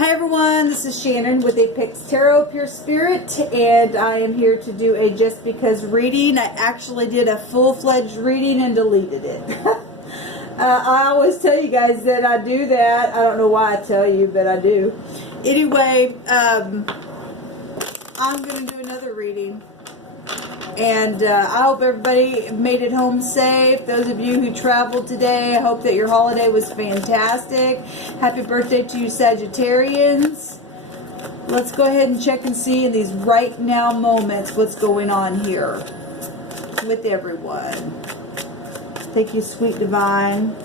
Hi everyone, this is Shannon with apextarotpurespirit, and I am here to do a just because reading. I actually did a full-fledged reading and deleted it. I always tell you guys that I do that. I don't know why I tell you, but I do. Anyway, I'm going to do another reading. And I hope everybody made it home safe. Those of you who traveled today, I hope that your holiday was fantastic. Happy birthday to you Sagittarians. Let's go ahead and check and see in these right now moments what's going on here with everyone. Thank you, sweet divine.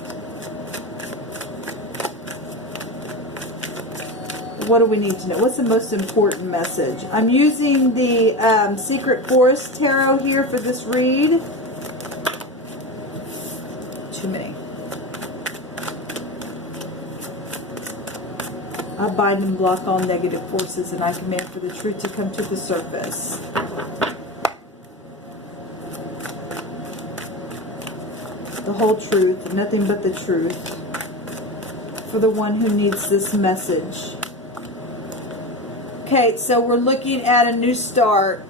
What do we need to know? What's the most important message? I'm using the Secret Forest Tarot here for this read. Too many. I bind and block all negative forces, and I command for the truth to come to the surface. The whole truth, nothing but the truth, for the one who needs this message. Okay, so we're looking at a new start.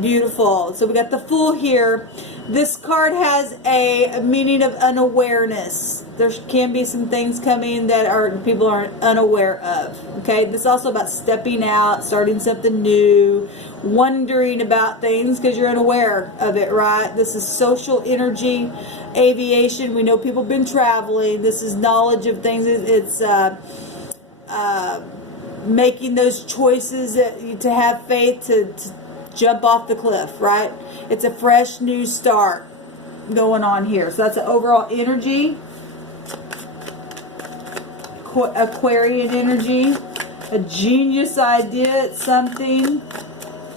Beautiful. So we got the Fool here. This card has a meaning of unawareness. There can be some things coming that people aren't unaware of. Okay, this is also about stepping out, starting something new, wondering about things because you're unaware of it, right? This is social energy, aviation. We know people have been traveling. This is knowledge of things. It's making those choices to have faith to jump off the cliff, right? It's a fresh new start going on here. So that's an overall energy. Aquarian energy. A genius idea. It's something.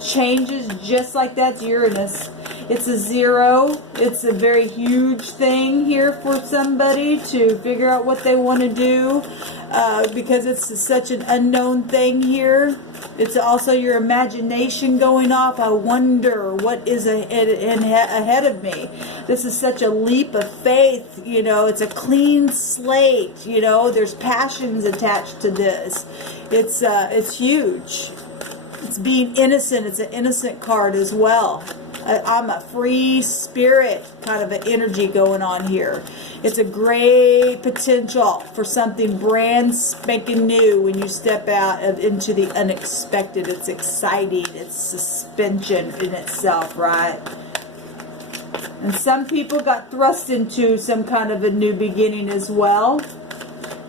Changes just like that. It's Uranus. It's a 0. It's a very huge thing here for somebody to figure out what they want to do. Because it's such an unknown thing here. It's also your imagination going off. I wonder what is ahead of me. This is such a leap of faith. You know, it's a clean slate. You know, there's passions attached to this. It's huge. It's being innocent. It's an innocent card as well. I'm a free spirit kind of an energy going on here. It's a great potential for something brand spanking new when you step out into the unexpected. It's exciting. It's suspension in itself, right? And some people got thrust into some kind of a new beginning as well.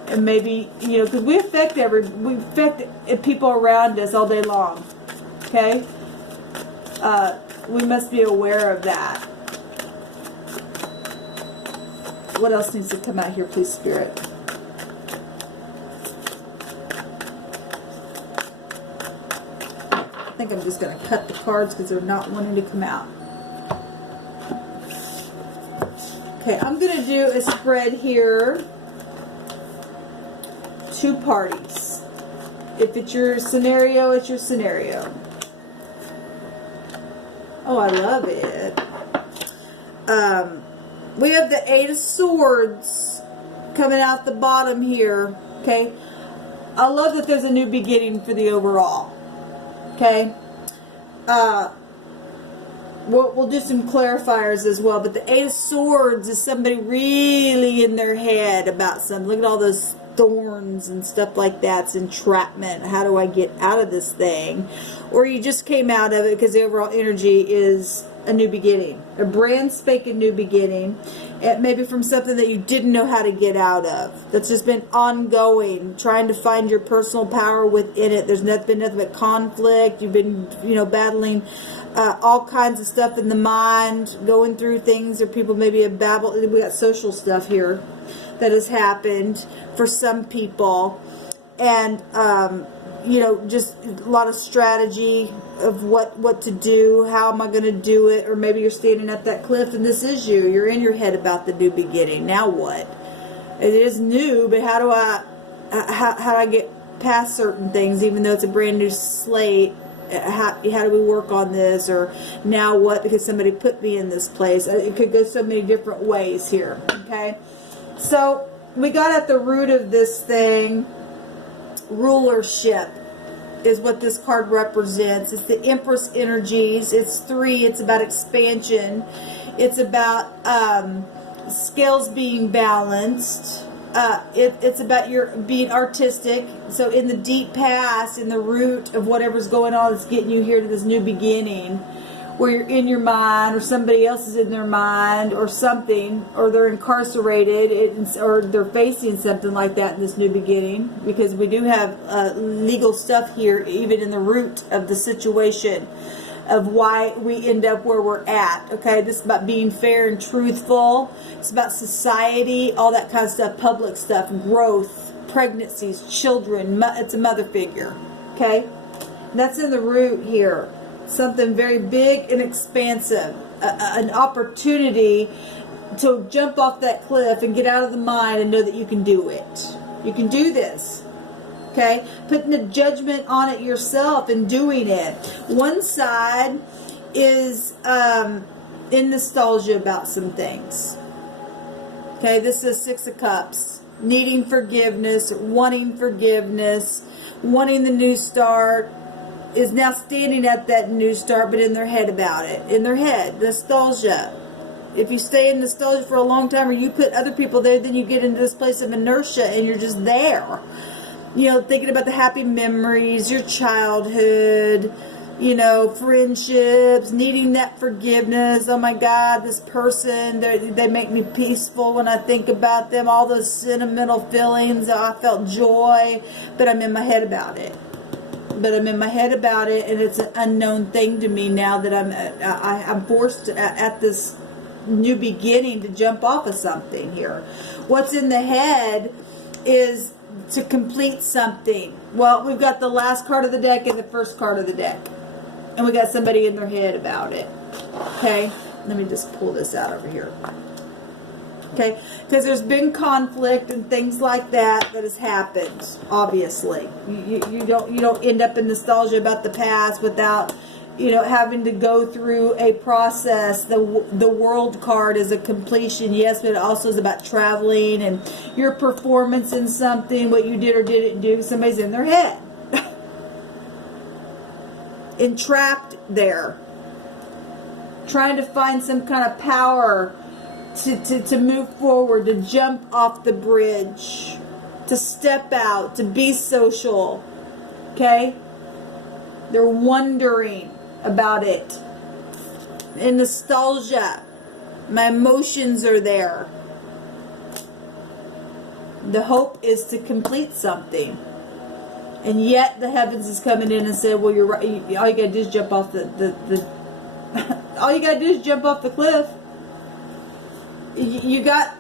And maybe, you know, because we affect people around us all day long. Okay? We must be aware of that. What else needs to come out here, please, Spirit? I think I'm just going to cut the cards because they're not wanting to come out. Okay, I'm going to do a spread here. 2 parties. If it's your scenario, it's your scenario. Oh, I love it. We have the 8 of Swords coming out the bottom here. Okay. I love that there's a new beginning for the overall. Okay. We'll do some clarifiers as well. But the 8 of Swords is somebody really in their head about something. Look at all those thorns and stuff like that. It's entrapment. How do I get out of this thing? Or you just came out of it because the overall energy is a new beginning, a brand spanking new beginning, maybe from something that you didn't know how to get out of, that's just been ongoing, trying to find your personal power within it. There's been nothing but conflict. You've been, you know, battling all kinds of stuff in the mind, going through things, or people maybe have babbled. We got social stuff here that has happened for some people, and you know, just a lot of strategy of what to do. How am I going to do it? Or maybe you're standing at that cliff and this is you. You're in your head about the new beginning. Now what? It is new, but how do I get past certain things, even though it's a brand new slate? How do we work on this? Or now what? Because somebody put me in this place. It could go so many different ways here. Okay, so we got at the root of this thing rulership is what this card represents. It's the Empress energies. It's 3. It's about expansion. It's about scales being balanced. It's about your being artistic. So in the deep past, in the root of whatever's going on that's getting you here to this new beginning, where you're in your mind, or somebody else is in their mind, or something, or they're incarcerated, or they're facing something like that in this new beginning, because we do have legal stuff here, even in the root of the situation of why we end up where we're at. Okay, this is about being fair and truthful. It's about society, all that kind of stuff, public stuff, growth, pregnancies, children. It's a mother figure. Okay, and that's in the root here. Something very big and expansive, an opportunity to jump off that cliff and get out of the mind and know that you can do it. You can do this. Okay, putting a judgment on it yourself and doing it. One side is in nostalgia about some things. Okay, this is 6 of Cups. Needing forgiveness, wanting the new start. Is now standing at that new start, but in their head about it. In their head, nostalgia. If you stay in nostalgia for a long time, or you put other people there, then you get into this place of inertia, and you're just there. You know, thinking about the happy memories, your childhood, you know, friendships, needing that forgiveness. Oh my God, this person, they make me peaceful when I think about them. All those sentimental feelings. I felt joy, but I'm in my head about it. And it's an unknown thing to me now that I'm forced at this new beginning to jump off of something here. What's in the head is to complete something. Well, we've got the last card of the deck and the first card of the deck, and we got somebody in their head about it. Okay, let me just pull this out over here. Okay, because there's been conflict and things like that has happened. Obviously, you don't end up in nostalgia about the past without, you know, having to go through a process. The World card is a completion, yes, but it also is about traveling and your performance in something, what you did or didn't do. Somebody's in their head, entrapped there, trying to find some kind of power to move forward, to jump off the bridge, to step out, to be social. Okay? They're wondering about it. In nostalgia. My emotions are there. The hope is to complete something. And yet the heavens is coming in and said, well, you're right. All you gotta do is jump off all you gotta do is jump off the cliff. You got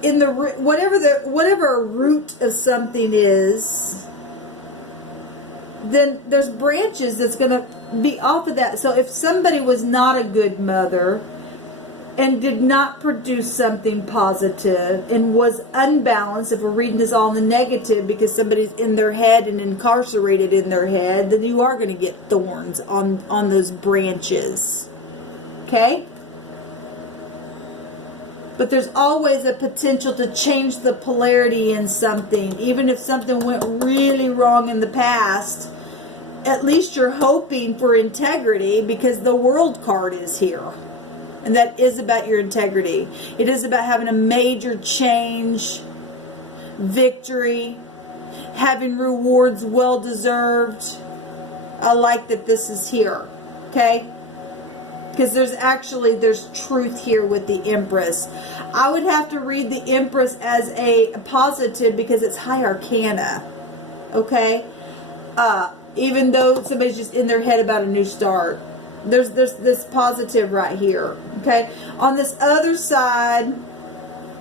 in the whatever a root of something is, then there's branches that's going to be off of that. So if somebody was not a good mother and did not produce something positive and was unbalanced, if we're reading this all in the negative because somebody's in their head and incarcerated in their head, then you are going to get thorns on those branches. Okay? But there's always a potential to change the polarity in something. Even if something went really wrong in the past, at least you're hoping for integrity because the World card is here. And that is about your integrity. It is about having a major change, victory, having rewards well deserved. I like that this is here. Okay? Because there's truth here with the Empress. I would have to read the Empress as a positive because it's high arcana. Okay? Even though somebody's just in their head about a new start. There's this positive right here. Okay? On this other side,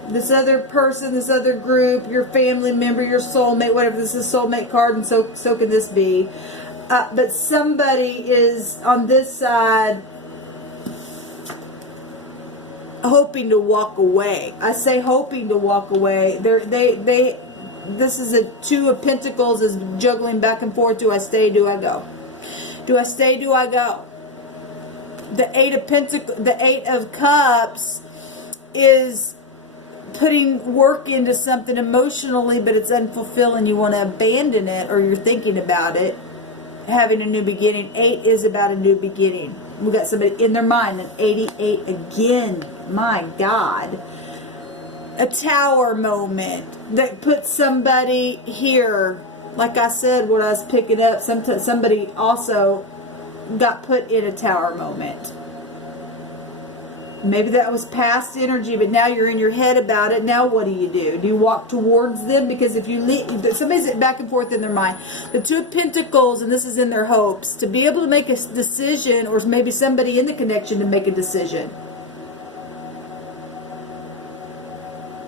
this other person, this other group, your family member, your soulmate, whatever. This is a soulmate card, and so can this be. But somebody is on this side hoping to walk away. I say hoping to walk away. This is a 2 of Pentacles is juggling back and forth. Do I stay? Do I go? Do I stay? Do I go? The 8 of Pentacles, the 8 of Cups is putting work into something emotionally, but it's unfulfilled and you want to abandon it, or you're thinking about it, having a new beginning. 8 is about a new beginning. We got somebody in their mind, an 88 again. My God. A tower moment that puts somebody here. Like I said, what I was picking up, somebody also got put in a tower moment. Maybe that was past energy, but now you're in your head about it. Now what do? Do you walk towards them? Because if you leave, somebody's back and forth in their mind. The 2 of Pentacles, and this is in their hopes, to be able to make a decision, or maybe somebody in the connection to make a decision.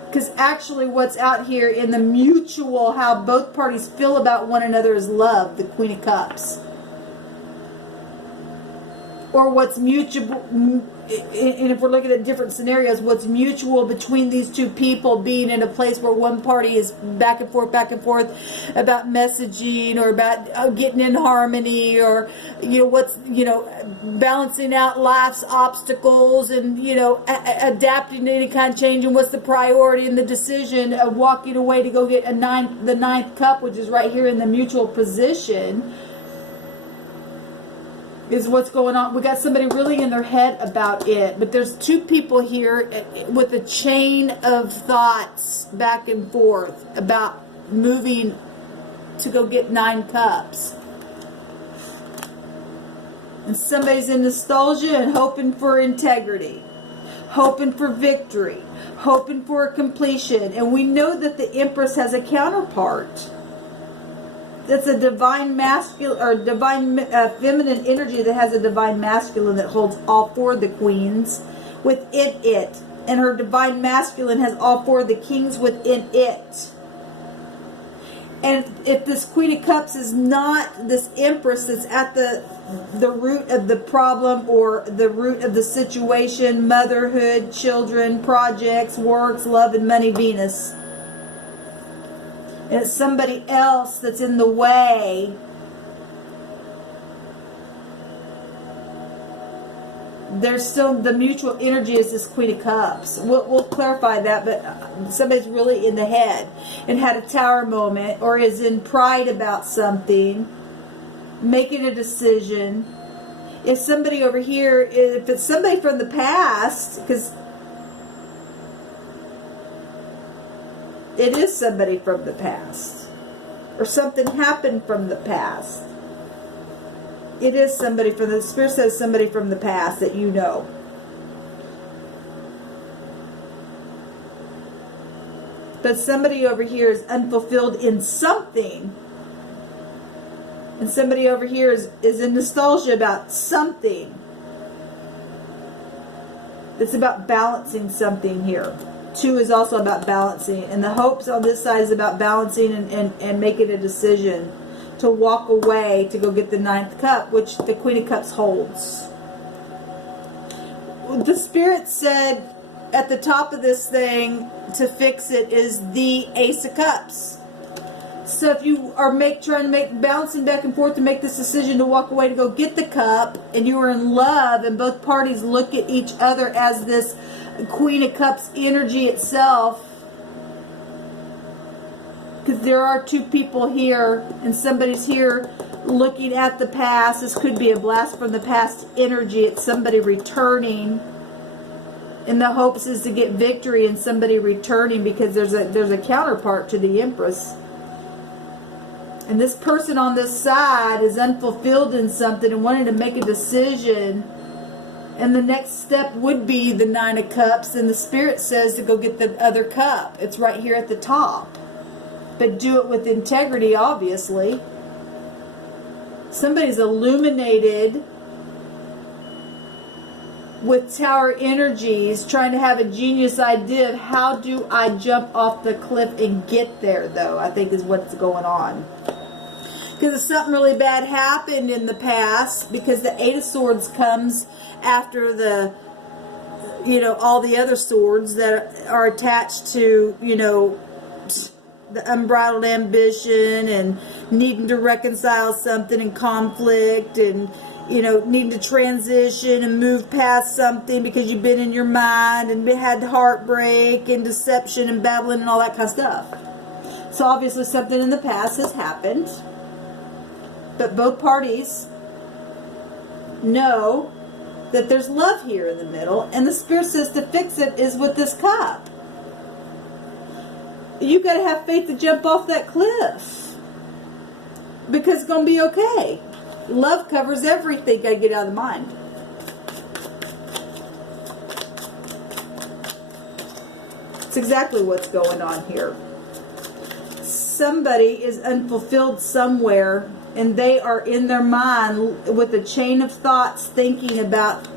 Because actually what's out here in the mutual, how both parties feel about one another, is love, the Queen of Cups. Or what's mutual, and if we're looking at different scenarios, what's mutual between these 2 people being in a place where one party is back and forth about messaging, or about getting in harmony, or, what's, balancing out life's obstacles, and, adapting to any kind of change, and what's the priority, and the decision of walking away to go get the 9th cup, which is right here in the mutual position, is what's going on. We got somebody really in their head about it, but there's 2 people here with a chain of thoughts back and forth about moving to go get 9 cups. And somebody's in nostalgia and hoping for integrity, hoping for victory, hoping for a completion. And we know that the Empress has a counterpart. That's a divine masculine, or divine feminine energy that has a divine masculine that holds all 4 of the queens within it. And her divine masculine has all 4 of the kings within it. And if this Queen of Cups is not this Empress that's at the root of the problem, or the root of the situation, motherhood, children, projects, works, love, and money, Venus. And it's somebody else that's in the way. There's still the mutual energy is this Queen of Cups. We'll clarify that, but somebody's really in the head and had a tower moment, or is in pride about something, making a decision. If somebody over here, if it's somebody from the past, because it is somebody from the past, or something happened from the past. It is somebody from the Spirit says somebody from the past that you know. But somebody over here is unfulfilled in something. And somebody over here is in nostalgia about something. It's about balancing something here. 2 is also about balancing. And the hopes on this side is about balancing and making a decision to walk away to go get the 9th cup, which the Queen of Cups holds. The Spirit said at the top of this thing to fix it is the Ace of Cups. So if you are balancing back and forth to make this decision to walk away to go get the cup, and you are in love, and both parties look at each other as this Queen of Cups energy itself, because there are 2 people here, and somebody's here looking at the past. This could be a blast from the past energy. It's somebody returning, and the hopes is to get victory in somebody returning, because there's a counterpart to the Empress. And this person on this side is unfulfilled in something and wanting to make a decision. And the next step would be the 9 of Cups. And the Spirit says to go get the other cup. It's right here at the top. But do it with integrity, obviously. Somebody's illuminated with tower energies, trying to have a genius idea of how do I jump off the cliff and get there, though, I think is what's going on. Because if something really bad happened in the past, because the 8 of Swords comes after the, all the other swords that are attached to, the unbridled ambition and needing to reconcile something and conflict and, you know, needing to transition and move past something because you've been in your mind and had heartbreak and deception and babbling and all that kind of stuff. So obviously something in the past has happened, but both parties know that there's love here in the middle, and the Spirit says to fix it is with this cup. You got to have faith to jump off that cliff, because it's going to be okay. Love covers everything. Got to get out of the mind. It's exactly what's going on here. Somebody is unfulfilled somewhere, and they are in their mind with a chain of thoughts thinking about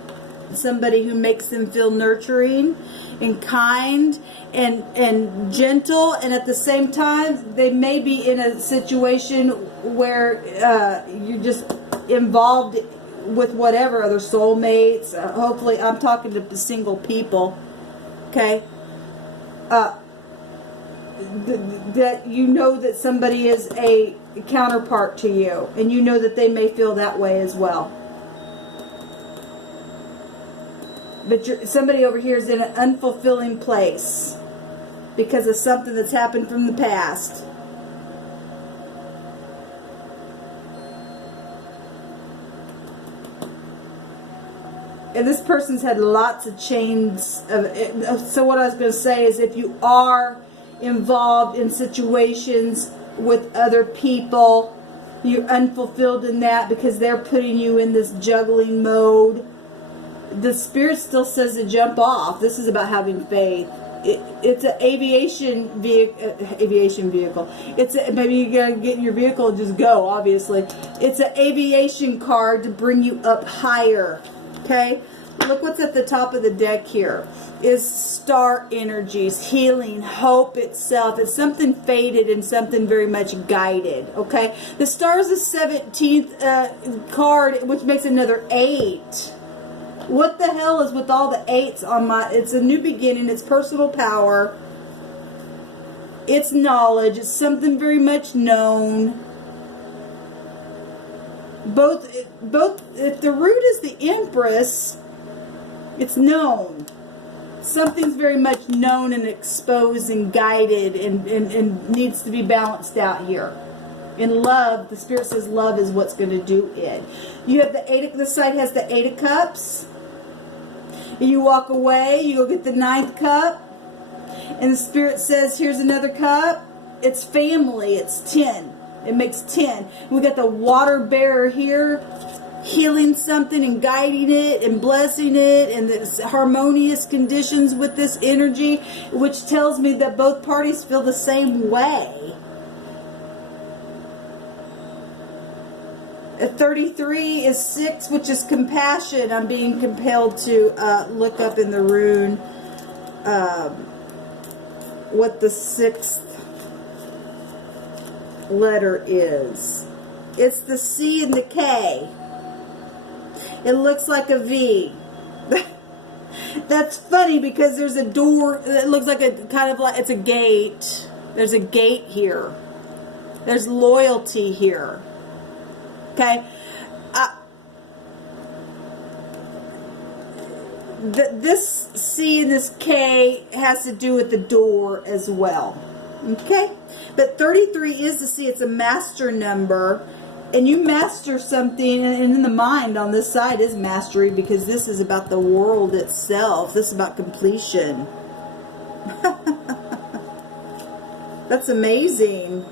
somebody who makes them feel nurturing and kind and gentle, and at the same time they may be in a situation where you're just involved with whatever other soulmates. Hopefully, I'm talking to single people, okay? That you know that somebody is a counterpart to you, and you know that they may feel that way as well. But somebody over here is in an unfulfilling place because of something that's happened from the past. And this person's had lots of chains of it. So what I was going to say is, if you are involved in situations with other people, you're unfulfilled in that because they're putting you in this juggling mode, the Spirit still says to jump off. This is about having faith. It's an aviation vehicle. Maybe you gotta get in your vehicle and just go. Obviously, it's an aviation card to bring you up higher. Okay, look what's at the top of the deck here. Is star energies, healing, hope itself. It's something faded and something very much guided. Okay, the star is the 17th card, which makes another 8. What the hell is with all the 8s on my... It's a new beginning. It's personal power. It's knowledge. It's something very much known. Both. If the root is the Empress, it's known. Something's very much known and exposed and guided and needs to be balanced out here. In love, the Spirit says love is what's going to do it. You have the 8. This side has the 8 of Cups. You walk away, you go get the 9th cup, and the Spirit says, here's another cup. It's family. It's 10. It makes 10. We got the water bearer here, healing something and guiding it and blessing it, and there's harmonious conditions with this energy, which tells me that both parties feel the same way. At 33 is 6, which is compassion. I'm being compelled to look up in the rune what the 6th letter is. It's the C and the K. It looks like a V. That's funny because there's a door. It looks like a kind of like it's a gate. There's a gate here. There's loyalty here. Okay, this C and this K has to do with the door as well. Okay, but 33 is the C. It's a master number, and you master something, and in the mind on this side is mastery, because this is about the world itself. This is about completion. That's amazing.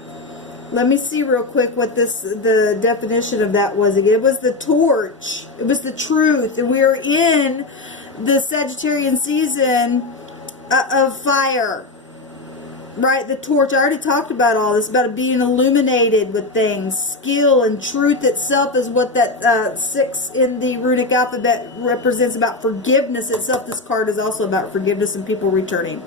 Let me see real quick what the definition of that was again. It was the torch. It was the truth. And we are in the Sagittarian season of fire. Right? The torch. I already talked about all this, about being illuminated with things. Skill and truth itself is what that 6 in the runic alphabet represents, about forgiveness itself. This card is also about forgiveness and people returning.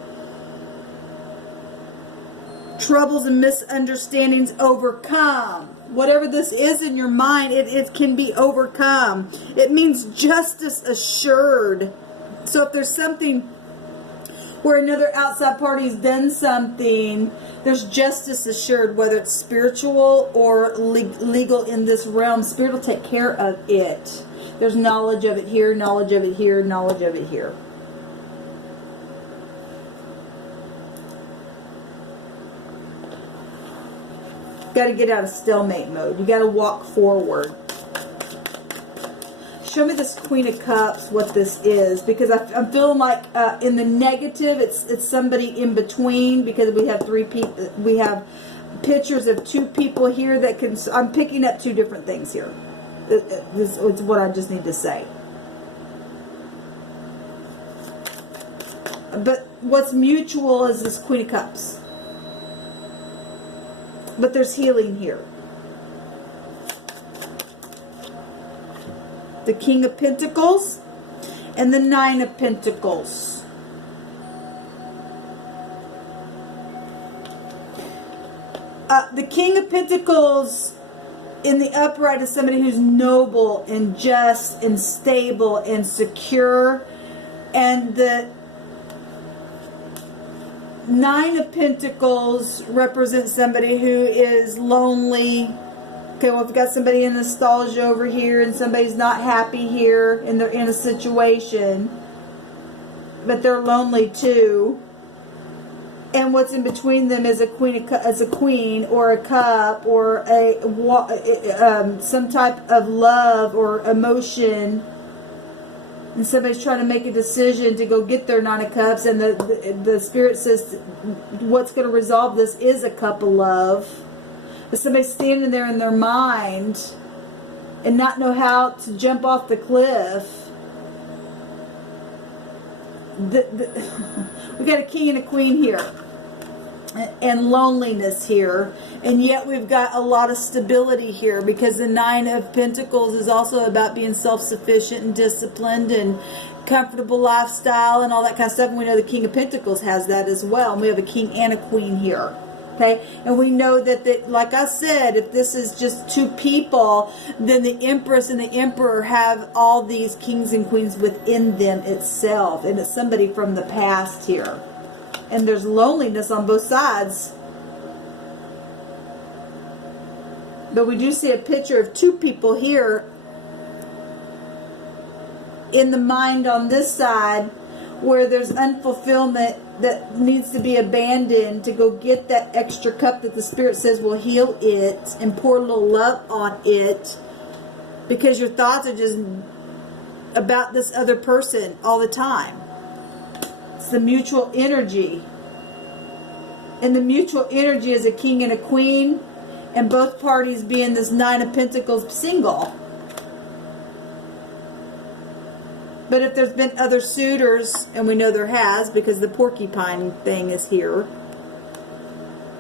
Troubles and misunderstandings overcome. Whatever this is in your mind, it can be overcome. It means justice assured. So if there's something where another outside party's done something, there's justice assured, whether it's spiritual or legal in this realm. Spirit will take care of it. There's knowledge of it here, knowledge of it here, knowledge of it here. Got to get out of stalemate mode. You got to walk forward. Show me this Queen of Cups, what this is, because I'm feeling like in the negative, it's somebody in between, because we have three people. We have pictures of two people here that can. I'm picking up two different things here. This is what I just need to say. But what's mutual is this Queen of Cups. But there's healing here. The King of Pentacles and the Nine of Pentacles. The King of Pentacles in the upright is somebody who's noble and just and stable and secure. And the Nine of Pentacles represents somebody who is lonely. Okay, well, we've got somebody in nostalgia over here, and somebody's not happy here, and they're in a situation, but they're lonely too. And what's in between them is a queen or a cup or some type of love or emotion. And somebody's trying to make a decision to go get their Nine of Cups, and the Spirit says what's going to resolve this is a cup of love. But somebody's standing there in their mind and not know how to jump off the cliff. We got a king and a queen here. And loneliness here. And yet we've got a lot of stability here, because the Nine of Pentacles is also about being self-sufficient and disciplined and comfortable lifestyle and all that kind of stuff. And we know the King of Pentacles has that as well. And we have a king and a queen here. Okay, and we know that, like I said, if this is just two people, then the Empress and the Emperor have all these kings and queens within them itself. And it's somebody from the past here. And there's loneliness on both sides. But we do see a picture of two people here in the mind on this side, where there's unfulfillment that needs to be abandoned to go get that extra cup that the Spirit says will heal it, and pour a little love on it, because your thoughts are just about this other person all the time. It's the mutual energy. And the mutual energy is a king and a queen, and both parties being this Nine of Pentacles single. But if there's been other suitors, and we know there has, because the porcupine thing is here,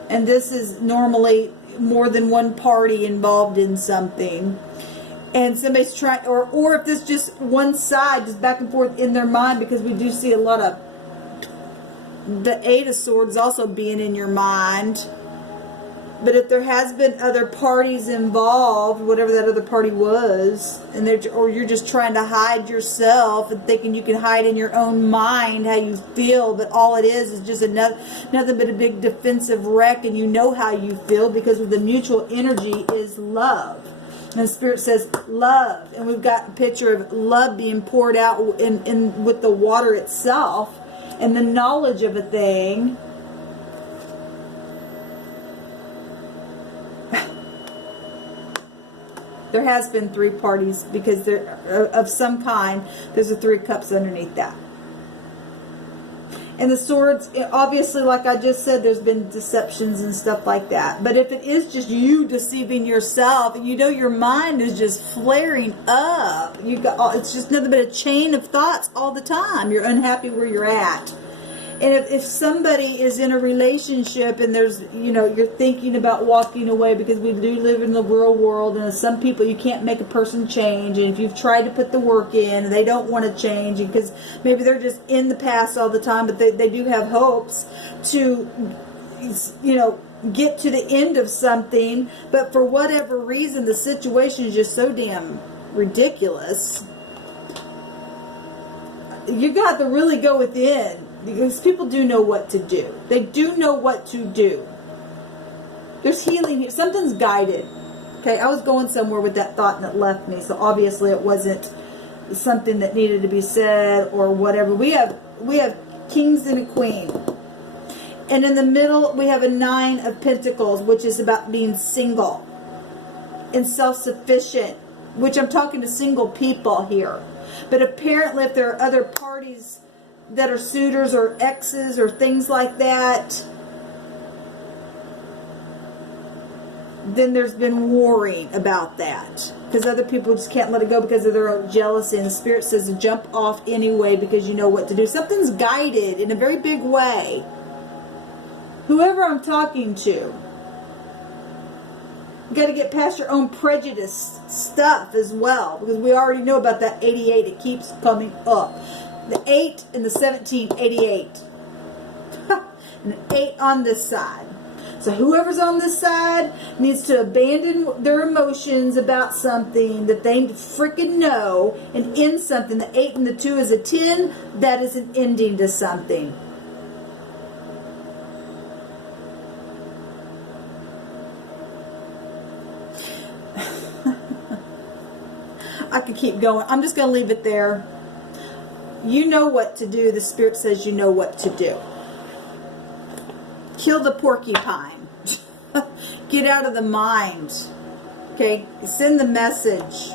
and this is normally more than one party involved in something, and somebody's trying, or if this just one side, just back and forth in their mind, because we do see a lot of the Eight of Swords also being in your mind. But if there has been other parties involved, whatever that other party was, and or you're just trying to hide yourself and thinking you can hide in your own mind how you feel, but all it is just nothing but a big defensive wreck, and you know how you feel, because of the mutual energy is love. And the Spirit says love, and we've got a picture of love being poured out in with the water itself, and the knowledge of a thing. There has been three parties, because there of some kind. There's a Three of Cups underneath that. And the Swords, obviously, like I just said, there's been deceptions and stuff like that. But if it is just you deceiving yourself, and you know your mind is just flaring up, it's just nothing but a chain of thoughts all the time. You're unhappy where you're at. And if somebody is in a relationship, and there's, you're thinking about walking away, because we do live in the real world, and some people, you can't make a person change. And if you've tried to put the work in, and they don't want to change, because maybe they're just in the past all the time, but they do have hopes to, get to the end of something. But for whatever reason, the situation is just so damn ridiculous. You got to really go within Because people do know what to do. They do know what to do. There's healing here. Something's guided. Okay, I was going somewhere with that thought and it left me. So obviously it wasn't something that needed to be said or whatever. We have kings and a queen. And in the middle we have a 9 of Pentacles, which is about being single and self-sufficient, which I'm talking to single people here. But apparently if there are other parties that are suitors or exes or things like that, then there's been worrying about that. Because other people just can't let it go because of their own jealousy. And the Spirit says to jump off anyway because you know what to do. Something's guided in a very big way. Whoever I'm talking to, you got to get past your own prejudice stuff as well. Because we already know about that 88. It keeps coming up. The 8 and the 17, 88. And an 8 on this side. So whoever's on this side needs to abandon their emotions about something that they freaking know and end something. The 8 and the 2 is a 10. That is an ending to something. I could keep going. I'm just going to leave it there. You know what to do. The Spirit says you know what to do. Kill the porcupine. Get out of the mind. Okay, send the message.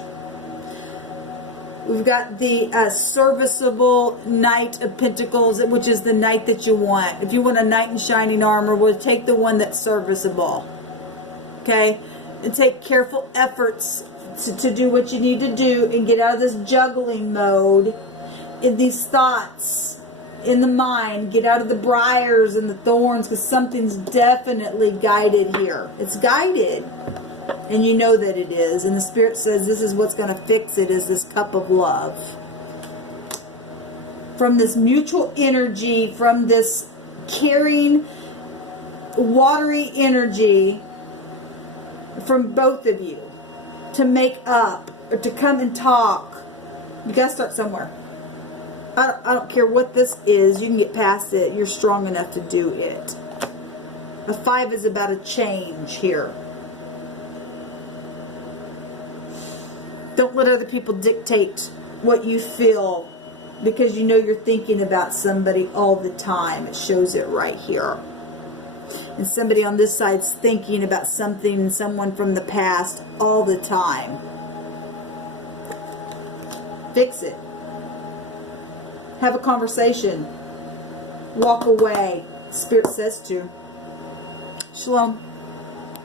We've got the serviceable Knight of Pentacles, which is the knight that you want. If you want a knight in shining armor, we'll take the one that's serviceable. Okay, and take careful efforts to do what you need to do and get out of this juggling mode in these thoughts in the mind. Get out of the briars and the thorns, because something's definitely guided here. It's guided, and you know that it is. And the Spirit says this is what's going to fix it, is this cup of love. From this mutual energy, from this caring, watery energy from both of you, to make up or to come and talk. You got to start somewhere. I don't care what this is. You can get past it. You're strong enough to do it. A 5 is about a change here. Don't let other people dictate what you feel, because you know you're thinking about somebody all the time. It shows it right here. And somebody on this side's thinking about something, someone from the past all the time. Fix it. Have a conversation. Walk away. Spirit says to. Shalom.